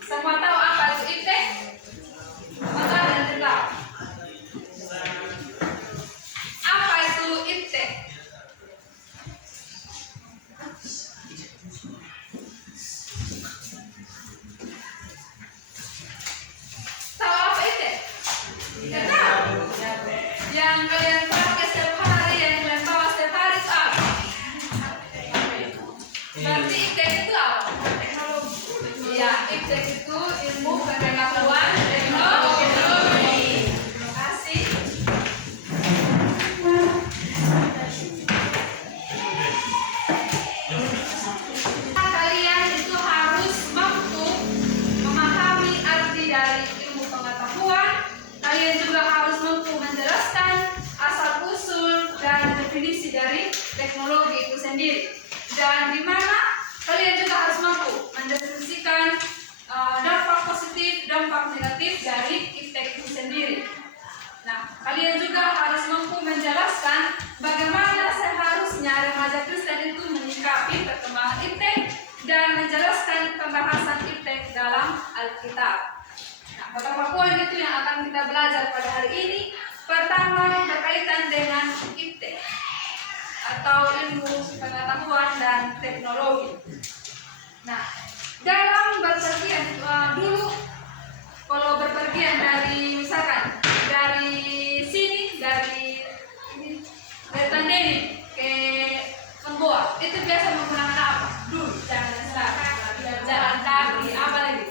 Semua tahu apa itu iptek? Maka dan tidak. Apa itu iptek? Tahu apa iptek? Tidak tahu. Yang kalian pakai setiap hari, yang kalian bawa setiap hari itu apa? Berarti iptek itu apa? Ya, iptek itu ilmu pengetahuan teknologi. Terima kasih. Kalian itu harus mampu memahami arti dari ilmu pengetahuan. Kalian juga harus mampu menjelaskan asal-usul dan definisi dari teknologi itu sendiri. Dan di mana kalian juga harus mampu mendefinisikan dampak positif, dampak negatif dari iptek itu sendiri. Nah, kalian juga harus mampu menjelaskan bagaimana seharusnya remaja Kristen itu menyikapi perkembangan iptek dan menjelaskan pembahasan iptek dalam Alkitab. Nah, beberapa poin itu yang akan kita belajar pada hari ini. Pertama, berkaitan dengan iptek atau ilmu pengetahuan dan teknologi. Nah, dalam berpergian dulu, kalau berpergian dari misalkan dari sini, dari Tandeni ke Semboa, itu biasa menggunakan apa? Dulu, jangan salah, jalan kaki, apa lagi?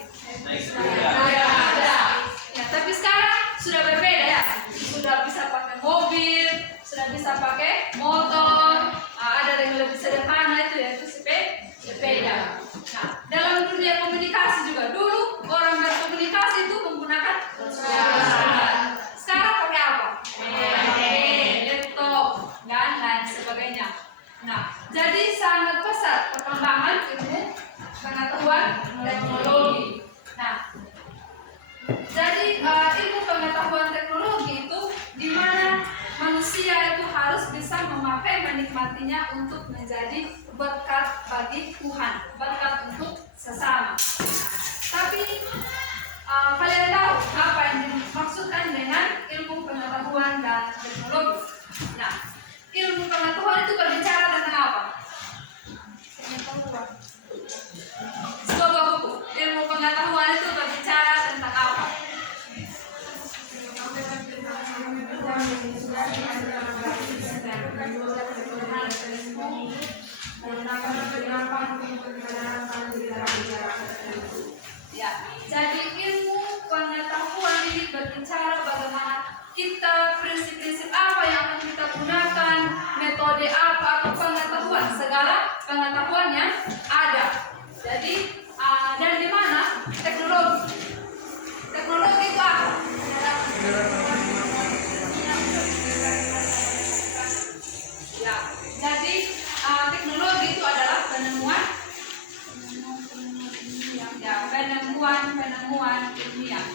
Ya, tapi sekarang sudah berbeda ya, sudah bisa pakai mobil, sudah bisa pakai motor, ada yang lebih sederhana itu yaitu sepeda. Nah, dalam dunia komunikasi juga dulu orang berkomunikasi itu menggunakan sekarang pakai apa? Laptop dan lain sebagainya. Nah, jadi sangat pesat perkembangan ilmu pengetahuan teknologi. Nah, jadi ilmu pengetahuan teknologi itu di mana manusia itu harus bisa memakai menikmatinya untuk menjadi berkat bagi Tuhan, berkat untuk sesama. Tapi kalian tahu apa yang dimaksudkan dengan ilmu pengetahuan dan teknologi? Nah, ilmu pengetahuan itu berbicara tentang apa? Pengetahuan. Coba buku. Ilmu pengetahuan itu berbicara tentang apa? Ya, jadi ilmu pengetahuan ini berbicara bagaimana kita, prinsip-prinsip apa yang akan kita gunakan, metode apa atau pengetahuan, segala pengetahuan yang ada. Jadi dan di mana teknologi? Teknologi itu apa? Ya, jadi teknologi itu adalah penemuan ilmiah.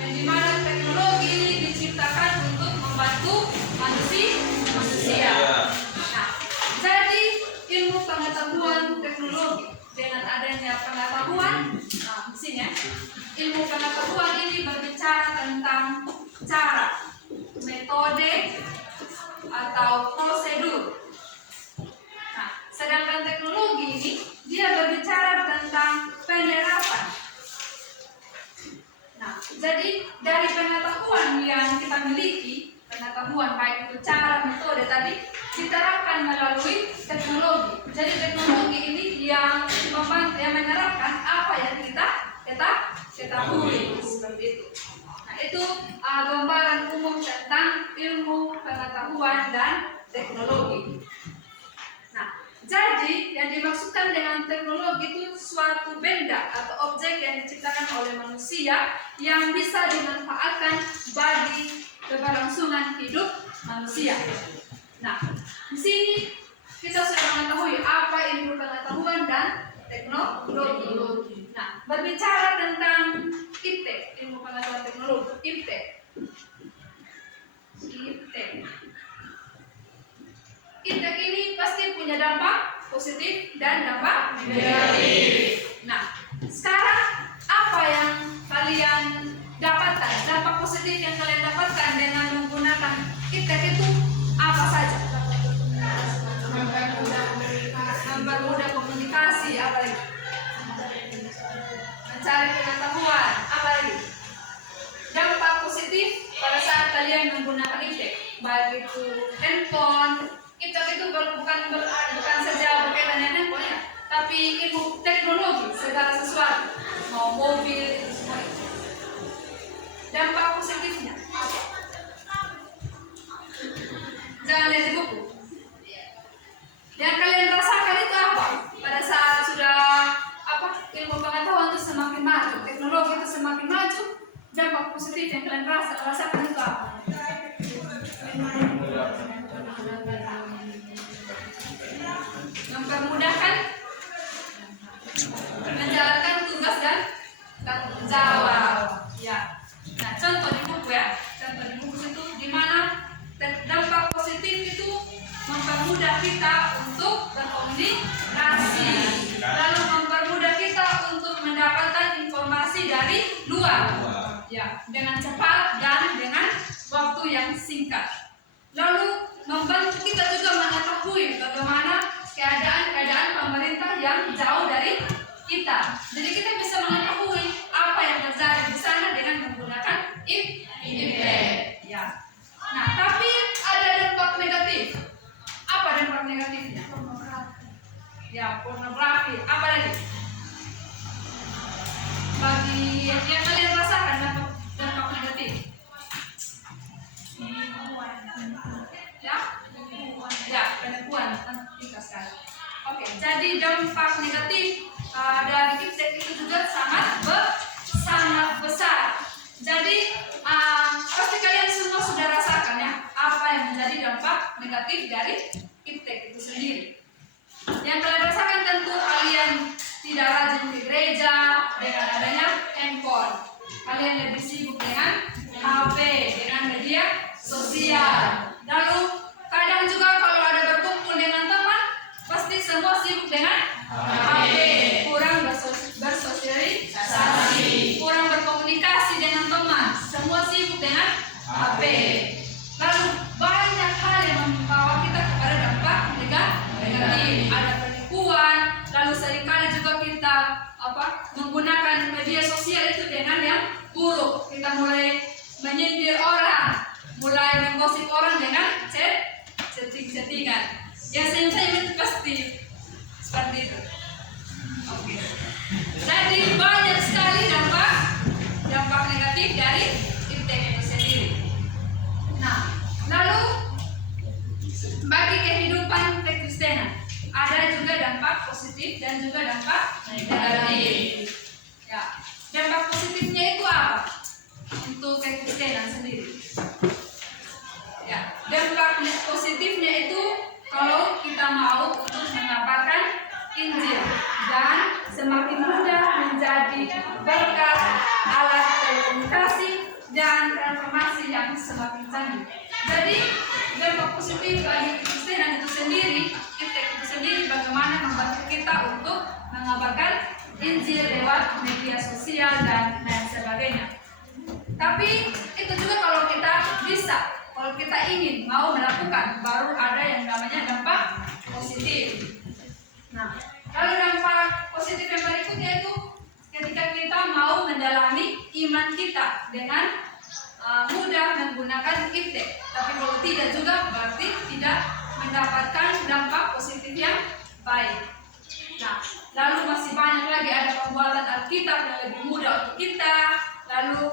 Dan di mana teknologi ini diciptakan untuk membantu manusia. Nah, jadi ilmu pengetahuan teknologi dengan adanya pengetahuan, di sini ya, ilmu pengetahuan ini berbicara tentang cara, metode atau prosedur. Nah, sedangkan teknologi ini dia berbicara tentang penerapan. Nah, jadi dari pengetahuan yang kita miliki, pengetahuan baik itu cara, metode tadi diterapkan melalui teknologi. Jadi teknologi ini yang menerapkan apa yang kita ketahui seperti itu. Nah, itu gambaran umum tentang ilmu pengetahuan dan teknologi. Nah, jadi yang dimaksudkan dengan teknologi itu suatu benda atau objek yang diciptakan oleh manusia yang bisa dimanfaatkan bagi keberlangsungan hidup manusia. Nah, di sini kita sudah mengetahui apa ilmu pengetahuan dan teknologi. Nah, berbicara tentang iptek, ilmu pengetahuan teknologi, iptek. Iptek ini pasti punya dampak positif dan dampak negatif. Nah, sekarang positif yang kalian dapatkan dengan menggunakan iptek itu apa saja? Mempermudah komunikasi, apa lagi? Mencari pengetahuan, apa lagi? Dampak positif pada saat kalian menggunakan iptek, baik itu handphone. Iptek itu bukan saja berkaitan dengan handphone ya, tapi ilmu teknologi segala sesuatu, mau mobil itu semua. Dampak positifnya apa? Jangan lihat di buku. Yang kalian rasakan itu apa? Pada saat sudah ilmu pengetahuan itu semakin maju, teknologi itu semakin maju, dampak positif yang kalian rasakan itu apa? Mempermudahkan menjalankan tugas dan tanggung jawab. Ya. Nah, contoh di buku ya. Contoh di buku itu di mana dampak positif itu mempermudah kita untuk berkomunikasi, lalu mempermudah kita untuk mendapatkan informasi dari luar, ya, dengan cepat dan dengan waktu yang singkat. Lalu membantu kita juga mengetahui bagaimana keadaan pemerintah yang jauh dari kita. Jadi kita bisa mengetahui apa yang terjadi di sana dengan menggunakan iptek. Ya. Nah, tapi ada dampak negatif. Apa dampak negatifnya? Ya, pornografi. Apa lagi? Bagi yang kalian rasakan dampak negatif. Ya, penipuan kita sekarang. Oke, jadi dampak negatif dari iptek itu juga sangat besar. Jadi pasti kalian semua sudah rasakan ya apa yang menjadi dampak negatif dari iptek itu sendiri. Yang kalian rasakan tentu kalian tidak rajin di gereja dengan adanya handphone. Kalian lebih sibuk dengan HP, dengan media sosial. Lalu kadang juga kalau ada berkumpul dengan teman, pasti semua sibuk dengan HP, kurang bersosialisasi, kurang berkomunikasi dengan teman, semua sibuk dengan HP. Lalu banyak hal yang membawa kita kepada dampak negatif. Ada penipuan, lalu seringkali juga kita menggunakan media sosial itu dengan yang buruk. Kita mulai menyindir orang, mulai menggosip orang dengan setting-settingan. Ya, saya pasti seperti itu. Oke. Jadi banyak sekali dampak negatif dari iptek itu sendiri. Nah, lalu bagi kehidupan kekristenan ada juga dampak positif dan juga dampak negatif. Ya, dampak positifnya itu apa? Untuk kekristenan sendiri. Ya, dampak positifnya itu kalau kita mau untuk mengabarkan Injil dan semakin mudah menjadi berkat alat komunikasi dan transformasi yang semakin canggih. Jadi dampak positif bagi Kekristenan itu sendiri, iptek itu sendiri bagaimana membantu kita untuk mengabarkan Injil lewat media sosial dan lain sebagainya. Tapi itu juga kalau kita bisa. Kalau kita ingin mau melakukan, baru ada yang namanya dampak positif. Nah, lalu dampak positif yang berikutnya itu ketika kita mau mendalami iman kita dengan mudah menggunakan iptek. Tapi kalau tidak juga berarti tidak mendapatkan dampak positif yang baik. Nah, lalu masih banyak lagi ada pembuatan Alkitab yang lebih mudah untuk kita. Lalu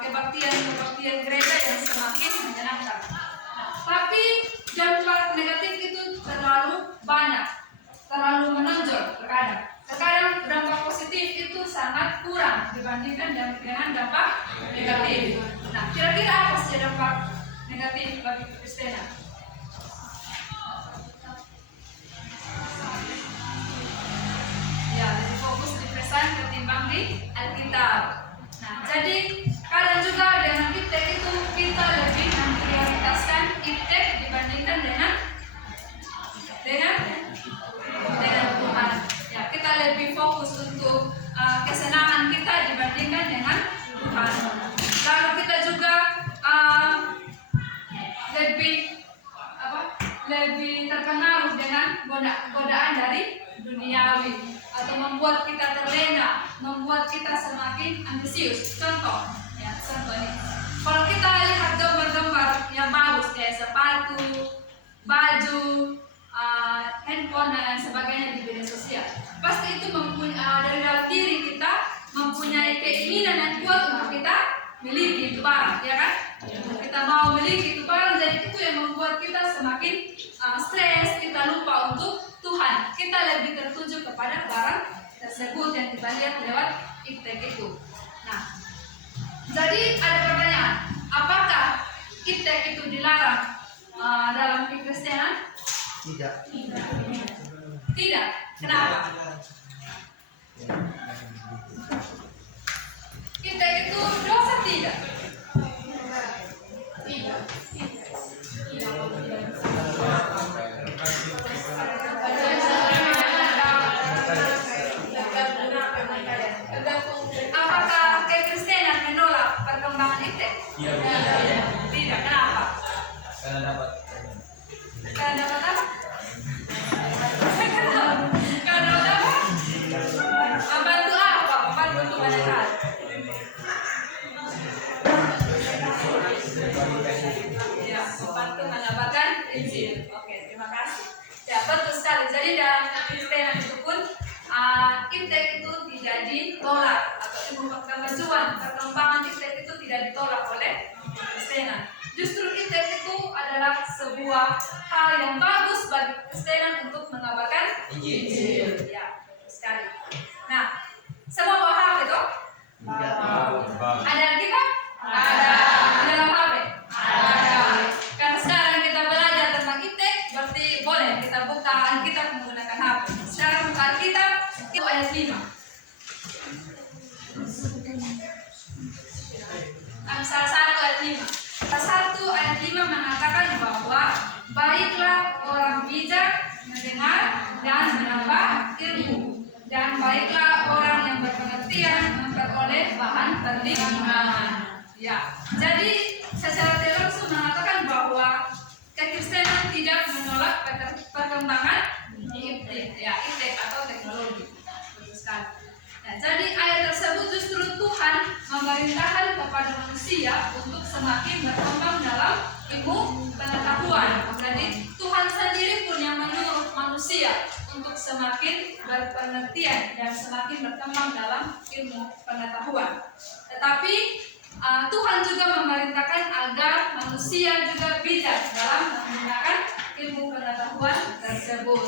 kebaktian gereja yang semakin menyenangkan. Nah, tapi dampak negatif itu terlalu banyak, terlalu menonjol terkadang. Terkadang dampak positif itu sangat kurang dibandingkan dengan dampak negatif. Nah, kira-kira apa sih dampak negatif bagi Kekristenan? Ya, lebih fokus di pesan ketimbang di Alkitab. Nah, jadi kadang juga dengan iptek itu kita lebih memprioritaskan iptek dibandingkan dengan Tuhan. Ya, kita lebih fokus untuk kesenangan kita dibandingkan dengan Tuhan. Lalu kita juga membuat kita semakin ambisius. Contoh, ya contoh nih. Kalau kita lihat gambar-gambar yang bagus kayak sepatu, baju, handphone dan lain sebagainya di media sosial, pasti itu dari dalam diri kita mempunyai keinginan yang kuat untuk kita miliki itu barang, ya kan? Kita mau miliki itu barang, jadi itu yang membuat kita semakin stres, kita lupa untuk Tuhan. Kita lebih tertuju kepada barang tersebut yang kita lihat lewat iptek itu. Nah, jadi ada pertanyaan, apakah iptek itu dilarang dalam kekristenan? Tidak. Tidak. Kenapa? Iptek itu dosa tidak? Tidak. Apakah kekristenan menolak perkembangan iptek? Tidak. Kenapa? Karena dapat. Karena dapat apa? Karena dapat apa? Membantu apa? Membantu banyak hal. Ya, membantu mendapatkan Injil. Oke, terima kasih. Ya, betul sekali. Jadi dalam kekristenan itu pun iptek itu tidak ditolak, atau ilmu kemajuan perkembangan iptek itu tidak ditolak oleh kekristenan. Justru iptek itu adalah sebuah hal yang bagus bagi kekristenan untuk mengabarkan Injil. Ya, betul sekali. Nah, semua bawa HP itu? Ada kita? Ada. Di dalam HP? Ada. Karena sekarang kita belajar tentang iptek, berarti boleh kita buka Alkitab menggunakan HP. Sekarang buka Alkitab, itu ayat 5. Amsal 1 ayat 5. Amsal 1 ayat 5 mengatakan bahwa baiklah orang bijak mendengar dan menambah ilmu, dan baiklah orang yang berpengertian memperoleh bahan perlindungan. Ya, jadi secara tidak langsung mengatakan bahwa kekristenan tidak menolak perkembangan iptek, ya iptek atau teknologi. Betul sekali. Nah, jadi ayat tersebut justru Tuhan memerintahkan kepada manusia untuk semakin berkembang dalam ilmu pengetahuan. Jadi Tuhan sendiri pun yang menyuruh manusia untuk semakin berpengertian dan semakin berkembang dalam ilmu pengetahuan. Tetapi Tuhan juga memerintahkan agar manusia juga bijak dalam menggunakan ilmu pengetahuan tersebut.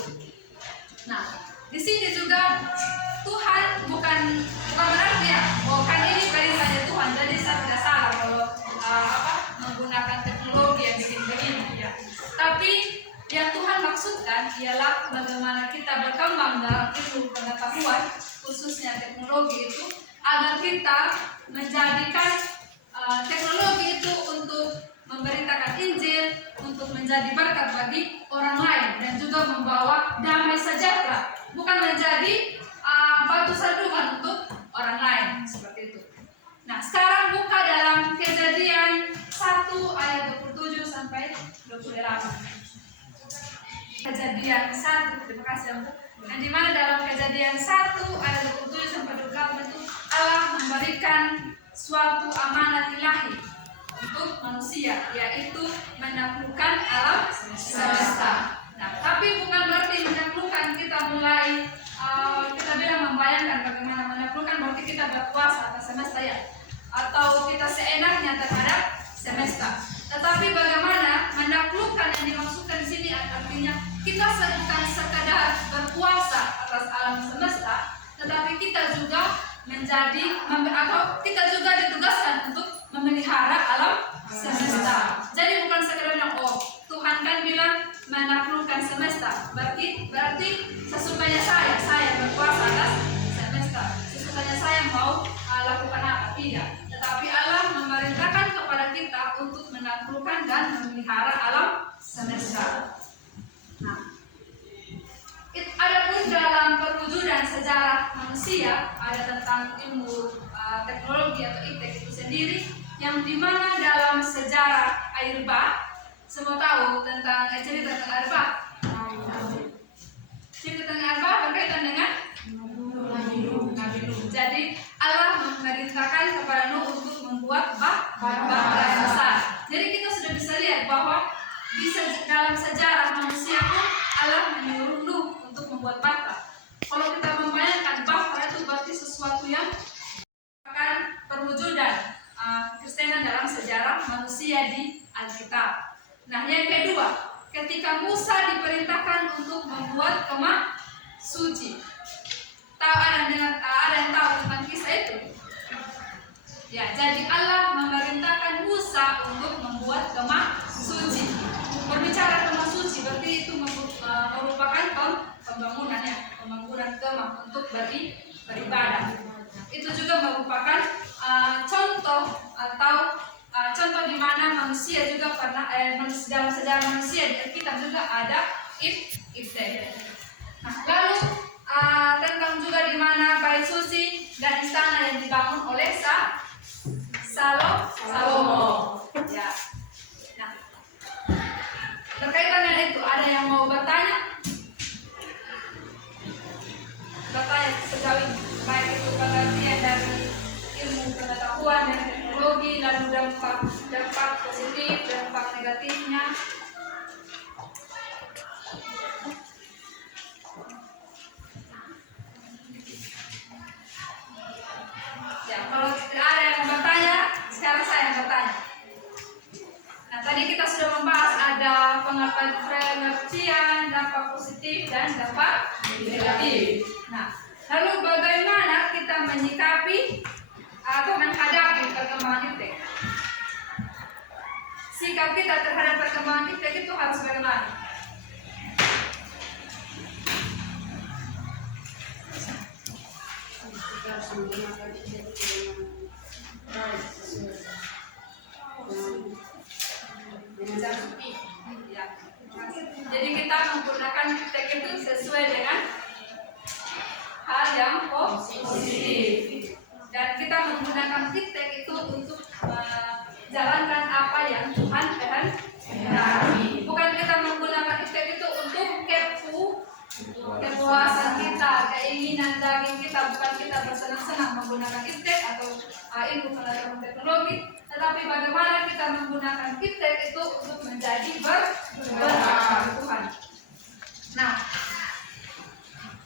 Nah, di sini juga Tuhan bukan berarti ya, kan ini perintahnya Tuhan, jadi saya tidak salah kalau menggunakan teknologi yang bikin begini ya. Tapi yang Tuhan maksudkan ialah bagaimana kita berkembang dalam ilmu pengetahuan, khususnya teknologi itu, agar kita menjadikan teknologi itu untuk memberitakan Injil, untuk menjadi berkat bagi orang lain, dan juga membawa damai sejahtera, bukan menjadi batu sandungan untuk orang lain, seperti itu. Nah, sekarang buka dalam Kejadian 1 ayat 27 sampai 28. Kejadian 1, terima kasih Bu. Nah, di mana dalam Kejadian 1 ayat 27 sampai 28 itu Allah memberikan suatu amanat ilahi untuk manusia, yaitu menaklukkan alam semesta. Nah, tapi bukan berarti menaklukkan kita mulai kita bilang membayangkan bagaimana menaklukkan berarti kita berkuasa atas semesta ya, atau kita seenaknya terhadap semesta. Tetapi bagaimana menaklukkan yang dimaksudkan di sini artinya kita bukan sekadar berkuasa atas alam semesta, tetapi kita juga atau kita juga ditugaskan untuk memelihara alam semesta. Jadi bukan sekadar yang Tuhan kan bilang menaklukkan semesta, berarti sesukanya saya berkuasa atas semesta, sesukanya saya mau lakukan apa, tidak. Tetapi Allah memerintahkan kepada kita untuk menaklukkan dan memelihara alam semesta. Nah, adapun dalam perwujudan sejarah manusia ada tentang ilmu teknologi atau iptek itu sendiri, yang dimana dalam sejarah air bah, semua tahu tentang cerita tentang air bah. Cerita tentang air bah berkaitan dengan Nabi Nuh. Jadi di Alkitab. Nah, yang kedua, ketika Musa diperintahkan untuk membuat kemah suci. Tahu ada yang tahu tentang kisah itu? Ya, jadi Allah memerintahkan Musa untuk membuat kemah suci. Berbicara kemah suci berarti itu merupakan pembangunan kemah untuk beribadah. Itu juga merupakan contoh atau contoh di mana manusia juga pernah dalam sejarah manusia di Alkitab juga ada Iftek. Nah, lalu tentang juga di mana bait suci dan istana yang dibangun oleh Salomo. Ya. Nah, berkaitan dengan itu ada yang mau bertanya? Bertanya sejauh ini, baik itu pengertian dari ilmu pengetahuan dan teknologi, lalu dampak positif, dampak negatifnya. Ya, kalau tidak ada yang bertanya, sekarang saya yang bertanya. Nah, tadi kita sudah membahas ada pengertian, dampak positif dan dampak negatif. Nah, lalu bagaimana kita menyikapi atau menghadapi perkembangan IPTEK? Sikap kita terhadap perkembangan IPTEK itu harus bagaimana? Ya. Jadi kita menggunakan IPTEK itu sesuai dengan hal yang positif. Dan kita menggunakan IPTEK itu untuk menjalankan apa yang Tuhan kehendaki. Bukan kita menggunakan IPTEK itu untuk kepuasan kita, keinginan daging kita. Bukan kita bersenang-senang menggunakan IPTEK atau ilmu pengetahuan teknologi, tetapi bagaimana kita menggunakan IPTEK itu untuk menjadi berkat Tuhan. Nah,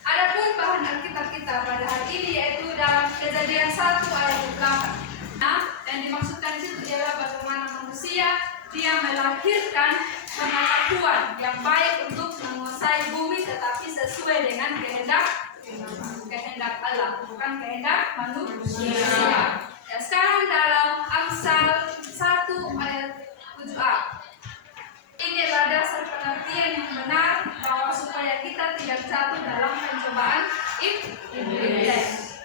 adapun bahan Alkitab kita pada hari ini yaitu dalam Kejadian 1 ayat 8. Nah, yang dimaksudkan di situ adalah bagaimana manusia dia melahirkan pengetahuan yang baik untuk menguasai bumi, tetapi sesuai dengan kehendak Allah, bukan kehendak manusia. Ya, sekarang dalam Amsal 1 ayat 7a. Ini adalah dasar pengertian yang benar bahwa supaya kita tidak jatuh dalam pencobaan iblis.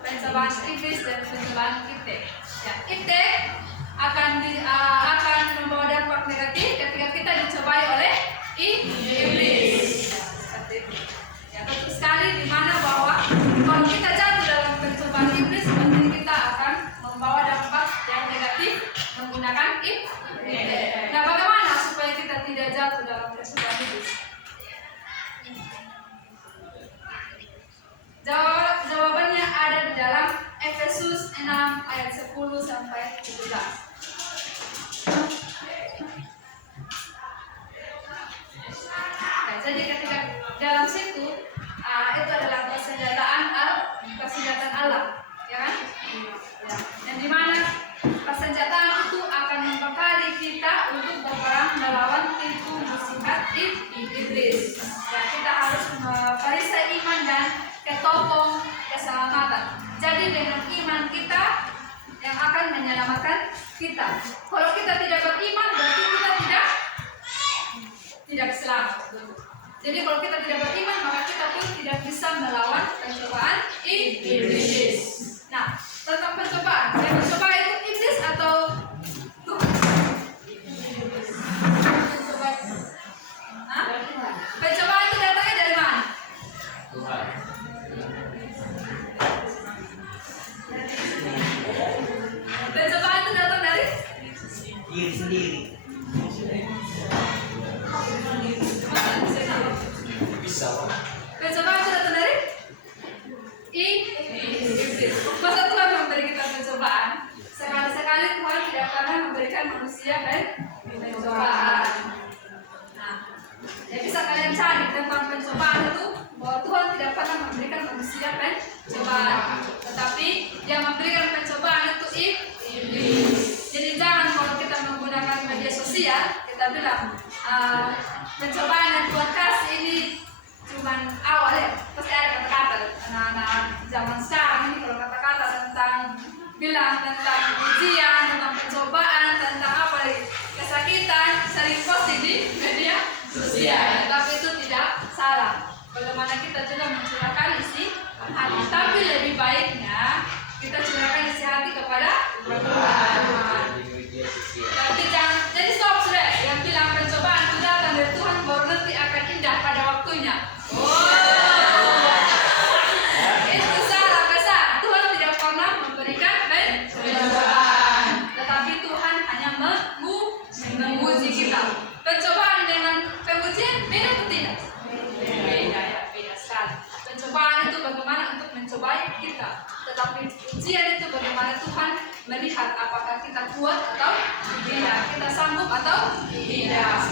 Pencobaan iblis dan pencobaan IPTEK. Ya, IPTEK akan membawa dampak negatif ketika kita dicobai oleh iblis. Seperti itu. Ya, betul sekali di mana bahwa kalau kita jatuh dalam pencobaan iblis, berarti kita akan membawa dampak yang negatif menggunakan IPTEK. Nah, bagaimana supaya kita tidak jatuh dalam pencobaan iblis? Jawabannya ada di dalam Efesus 6 ayat 10 sampai 17. Nah, jadi ketika dalam situ itu adalah persenjataan Allah, ya kan? Ya. Yang dimana persenjataan itu akan membekali kita untuk berperang melawan tipu muslihat iblis. Ya, kita harus perisai iman dan ketopong keselamatan. Jadi dengan iman kita yang akan menyelamatkan kita. Kalau kita tidak beriman, berarti kita tidak selamat. Jadi kalau kita tidak beriman, maka kita pun tidak bisa melawan pencobaan iblis. Nah, tentang pencobaan, yang mencoba itu iblis atau Tuhan? Pencobaan itu datangnya dari mana? Tuhan. Pencobaan itu datang dari Diri sendiri. Bisa. pencobaan itu datang dari iblis. Masa Tuhan memberi kita pencobaan? Sekali-sekali Tuhan tidak pernah memberikan manusia pencobaan. Nah, ya bisa kalian cari tentang pencobaan itu bahwa Tuhan tidak pernah memberikan manusia pencobaan, tetapi yang memberikan pencobaan itu iblis. Jadi jangan kalau kita menggunakan tentang ujian, tentang pencobaan, tentang apa lagi, kesakitan, sering posting di media sosial. Tapi itu tidak salah. Bagaimana kita juga mencurahkan isi hati. Tapi lebih baiknya kita curahkan isi hati kepada Tuhan. Tapi jangan, jadi stop sudah. Yang bilang pencobaan itu datang dari Tuhan baru nanti akan indah pada waktunya. Itu salah besar. Tuhan tidak pernah memberikan pencobaan, tetapi Tuhan hanya menguji kita. Pencobaan dengan pengujian beda atau tidak? Beda ya, beda sekali. Pencobaan itu bagaimana untuk mencobai kita, tetapi ujian itu bagaimana Tuhan melihat apakah kita kuat atau tidak, kita sanggup atau tidak.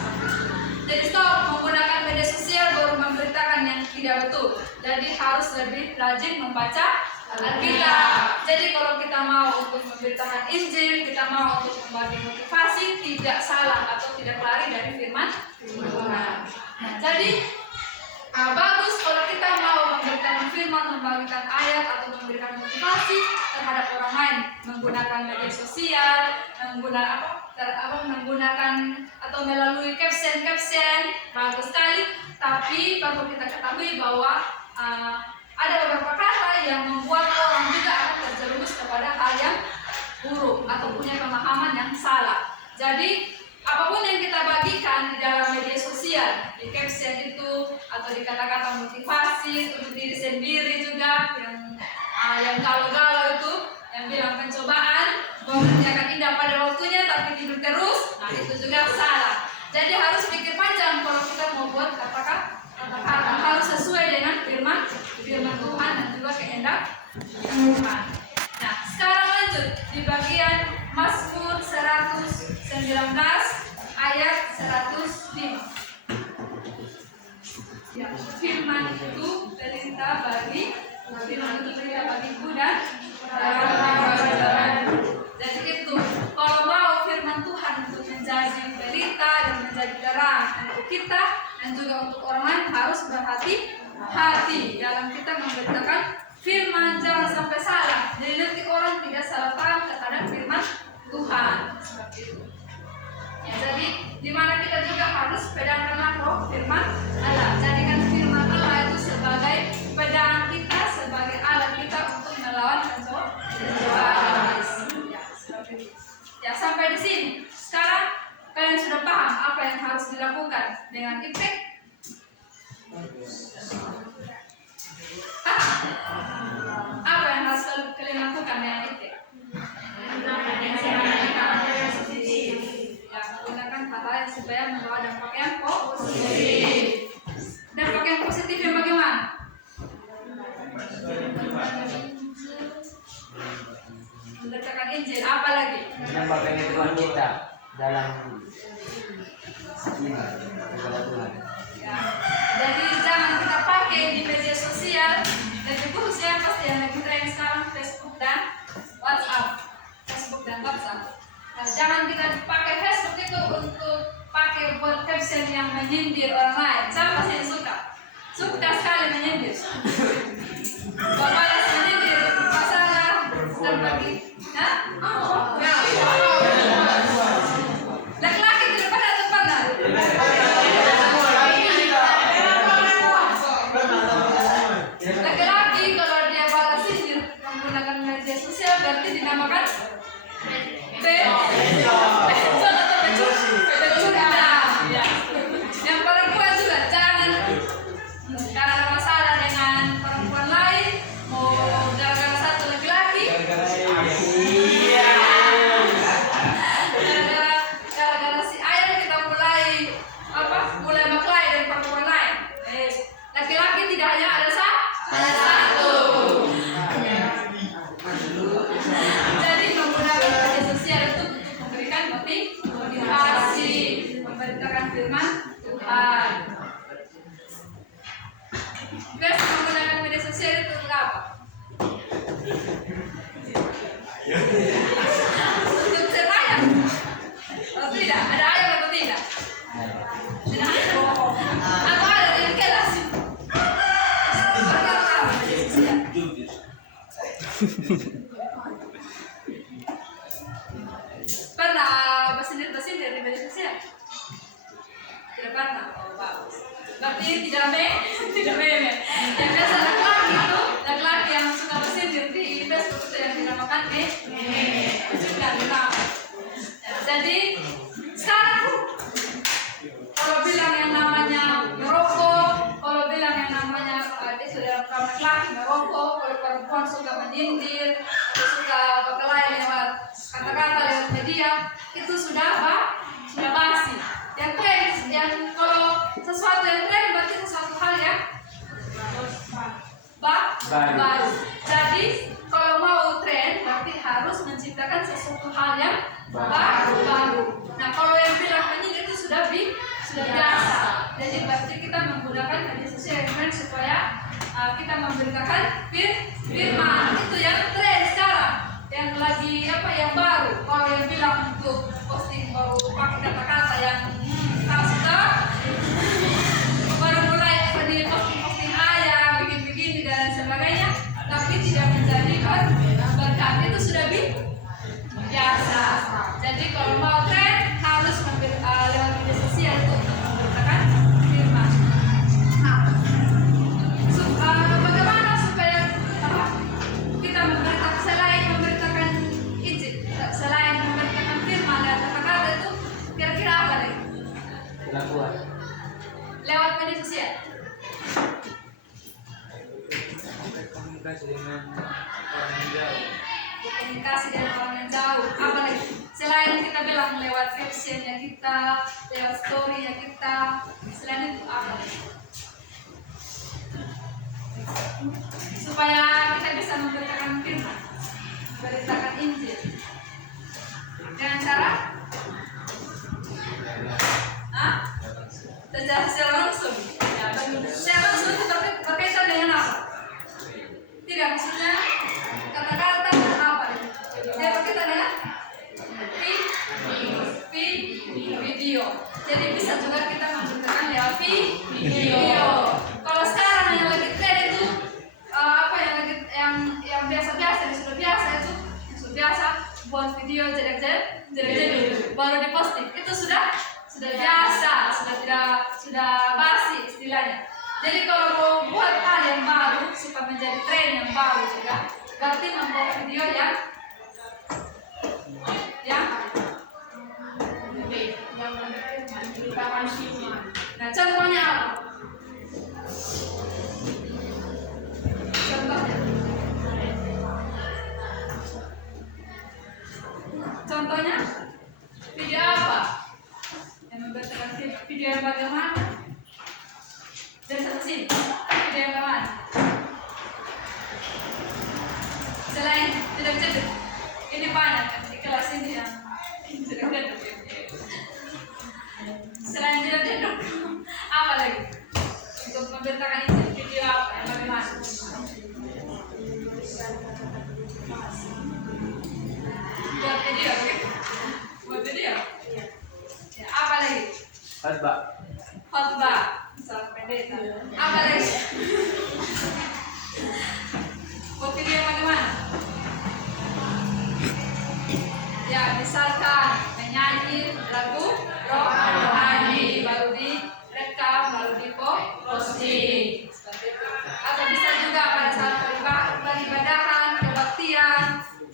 Jadi stop menggunakan media sosial baru memberitakan yang tidak betul. Jadi harus lebih rajin membaca Alkitab. Jadi kalau kita mau untuk memberitakan Injil, kita mau untuk membagi motivasi, tidak salah atau tidak lari dari firman Tuhan. Nah, jadi bagus kalau kita mau memberitakan firman, membagikan ayat atau memberikan motivasi terhadap orang lain menggunakan media sosial, menggunakan atau melalui caption bagus sekali. Tapi perlu kita ketahui bahwa ada beberapa kata yang membuat orang juga akan terjerumus kepada hal yang buruk atau punya pemahaman yang salah. Jadi apapun yang kita bagikan di dalam media sosial, di caption itu atau di kata-kata motivasi untuk diri sendiri juga yang galau-galau itu, yang bilang pencobaan bahwa nanti akan indah pada waktunya tapi tidur terus, nah itu juga salah. Jadi harus pikir panjang kalau kita mau buat kata-kata harus sesuai dengan firman Tuhan dan juga kehendak Tuhan. Nah, sekarang lanjut di bagian Mazmur 119 ayat 105. Ya, firman itu perintah bagiku dan jadi itu kalau mau firman Tuhan untuk menjadi pelita dan menjadi terang untuk kita dan juga untuk orang lain harus berhati-hati dalam kita memberitakan firman. Jangan sampai salah, jadi nanti orang tidak salah paham terhadap firman Tuhan seperti itu. Ya, jadi dimana kita juga harus pedangkanlah roh firman Allah. Jadikan firman Allah itu sebagai pedang kita, sebagai alat kita untuk melawan pencobaan. Ya, seperti itu. Ya, sampai di sini. Sekarang kalian sudah paham apa yang harus dilakukan dengan IPEK? Apa yang harus kalian lakukan dengan IPEK? Ya, menggunakan hal-hal supaya membawa dampak yang positif. Dampak yang positif yang bagaimana? Membacakan Injil, apa lagi? Menambahkan Tuhan kita dalam iman kepada Tuhan. Ya. Jadi jangan kita pakai di media sosial, dan juga khususnya pasti yang lagi tren sekarang Facebook dan WhatsApp. Nah, jangan kita pakai Facebook itu untuk pakai buat caption yang menyindir orang lain. Siapa sih yang suka sekali menyindir? Balas menyindir masalah dan bagi, laki-laki tidak pada tepat. Laki-laki kalau dia balas sindir menggunakan media sosial berarti dinamakan pecundang. Yang perempuan juga jangan karena ada masalah dengan perempuan lain, mau gara-gara satu laki-laki, gara-gara si ayah kita mulai berkelahi dengan perempuan lain. Laki-laki tidak hanya ada satu. Jadi menggunakan media sosial itu untuk memberikan motivasi, memberitakan firman Tuhan. Biasa menggunakan media sosial itu untuk apa? Untuk share ayat? Atau tidak? Ada ayat atau tidak? Tidak ada bohong. Atau ada yang kelas? Pakai apa media sosial? kata-kata. Oh, bagus. Berarti tidak meme. Yang biasa laki-laki itu, laki-laki yang suka bersindir di Facebook itu yang dinamakan meme. Sudah dinamakan. Ya, jadi sekarang kalau bilang yang namanya merokok, kalau bilang yang namanya itu dalam laki-laki merokok, kalau perempuan suka menyindir, atau suka berkelahi lewat kata-kata lewat media, itu sudah basi. Yang tren, yang kalau sesuatu yang tren berarti sesuatu hal yang baru. Jadi kalau mau tren berarti harus menciptakan sesuatu hal yang baru. Nah kalau yang bilang menyindir itu sudah biasa. Jadi berarti kita menggunakan media sosial supaya kita memberitakan firman itu yang tren sekarang, yang lagi yang baru. Kalau yang bilang untuk posting baru pakai kata-kata yang suka baru mulai di posting ayam begini dan sebagainya, tapi tidak menjadikan berkat, itu sudah biasa. Jadi kalau mau tren harus lewat media sosial untuk memberitakan firman. Nah, bagaimana supaya kita memberitakan Injil, selain memberitakan firman dan kata-kata itu, kira-kira apa lagi? Kelakuan. Lewat media sosial. Komunikasi dengan orang yang jauh. Komunikasi dengan orang yang jauh. Apa lagi? Selain kita bilang lewat captionnya kita, lewat storynya kita, selain itu apa lagi? Supaya kita bisa memberitakan firman, memberitakan Injil. Dengan cara secara langsung. Ya, secara langsung itu berkaitan dengan apa? Tidak, maksudnya kata-kata apa? Dia berkaitan dengan video. Jadi bisa juga kita memberitakan lewat video. Kalau sekarang yang lagi tren itu yang biasa-biasa, yang sudah biasa itu, yang sudah biasa buat video jedek baru diposting, itu sudah biasa, sudah basi istilahnya. Jadi kalau mau buat hal yang baru supaya menjadi tren yang baru juga, berarti membuat video yang memberitakan firman. Nah, contohnya apa? Contohnya video apa? Yang memberitakan firman. Video yang bagaimana? Dari satu sini. Video yang bagaimana? Selain tidak jedek, ini banyak kan di kelas ini yang tidak jedek. Selain tidak jedek, apa lagi? Untuk memberitakan Injil, video apa yang bagaimana? Buat video, gitu? Buat video? Ya, apa lagi? Khotbah, misalnya pendeta. Apa lagi? Buat video yang bagaimana? Ya, misalkan menyanyi lagu rohani, baru direkam, baru diposting, seperti itu. Atau bisa juga pada saat peribadahan, kebaktian.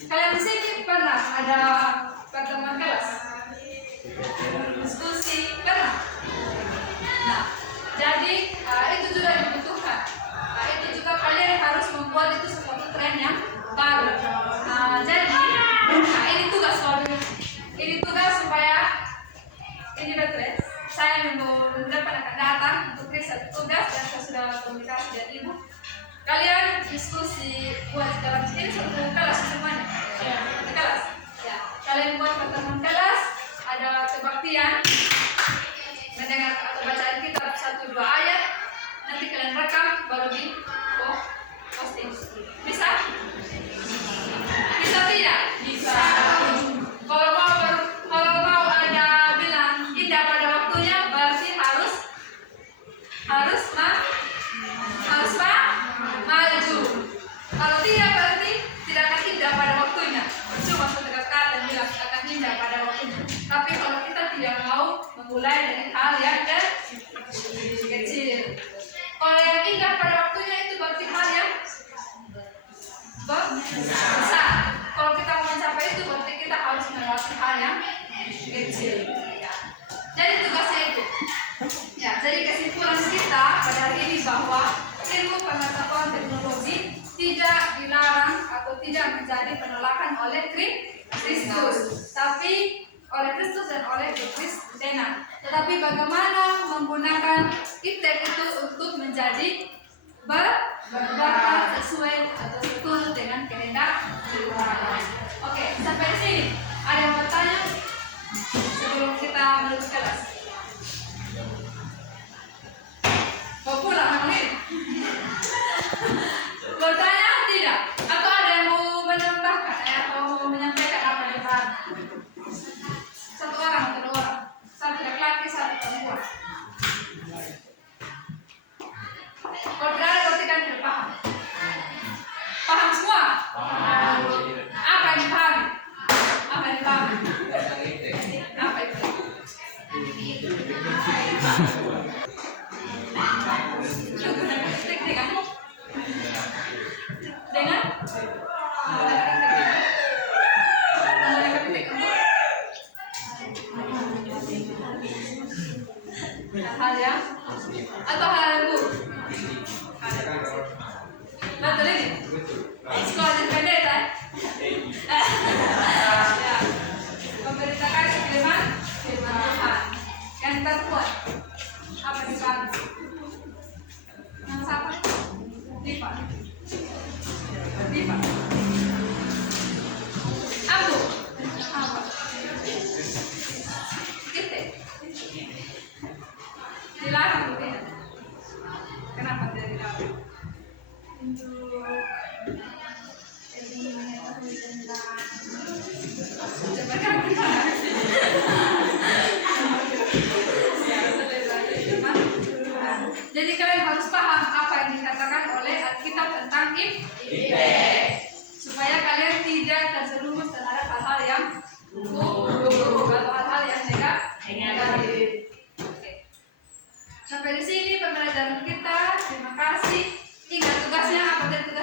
Kalian di sini pernah ada pertemuan kelas, diskusi, pernah? Nah, jadi itu juga dibutuhkan. Itu juga kalian harus membuat itu sesuatu tren yang baru. Jadi ini tugas supaya ini betul. Saya minggu depan akan datang untuk riset tugas dan saya sudah komunikasi dengan ibu. Kalian diskusi buat dalam ini satu kelas semuanya. Satu kelas. Ya, kalian buat pertemuan kelas, ada kebaktian, mendengar atau bacaan kitab 1-2 ayat. Nanti kalian rekam baru di posting. Bisa? Bisa tidak? Bisa. Kalau mau ada bilang indah pada waktunya, berarti harus maju. Kalau tidak berarti tidak akan indah. Kristus, tapi oleh Kristus dan oleh Kristena. Tetapi bagaimana menggunakan iptek itu untuk menjadi berbakat sesuai atau seturut dengan kehendak Tuhan. Oke, sampai di sini. Ada yang bertanya sebelum kita menutup kelas? Mau pulang hari ini? Bertanya tidak? Atau ada yang mau menambahkan atau mau menyampaikan apa yang paham? Satu orang atau dua orang? Satu laki-laki, satu perempuan. Kalau tidak ada berarti kan tidak paham. Paham semua? Apa yang dipahami? Apa yang dipahami? Apa itu? Menggunakan iptek dengan hal yang atau hal yang buruk. Betul ini? Sekolah yang pendek kan? Ya. Memberitakan firman Tuhan. Yang terkuat. Apa di sana? Nama siapa? Diva. Ambu. Apa? Iptek. Dilarang atau tidak? Kenapa tidak dilarang? Untuk lebih mengetahui tentang jadi kalian harus paham apa yang dikatakan oleh Alkitab tentang iptek supaya kalian tidak terjerumus terhadap hal-hal yang buruk atau hal-hal yang negatif. Oke. Sampai di sini pembelajaran kita. Terima kasih. Ingat tugasnya apa tadi?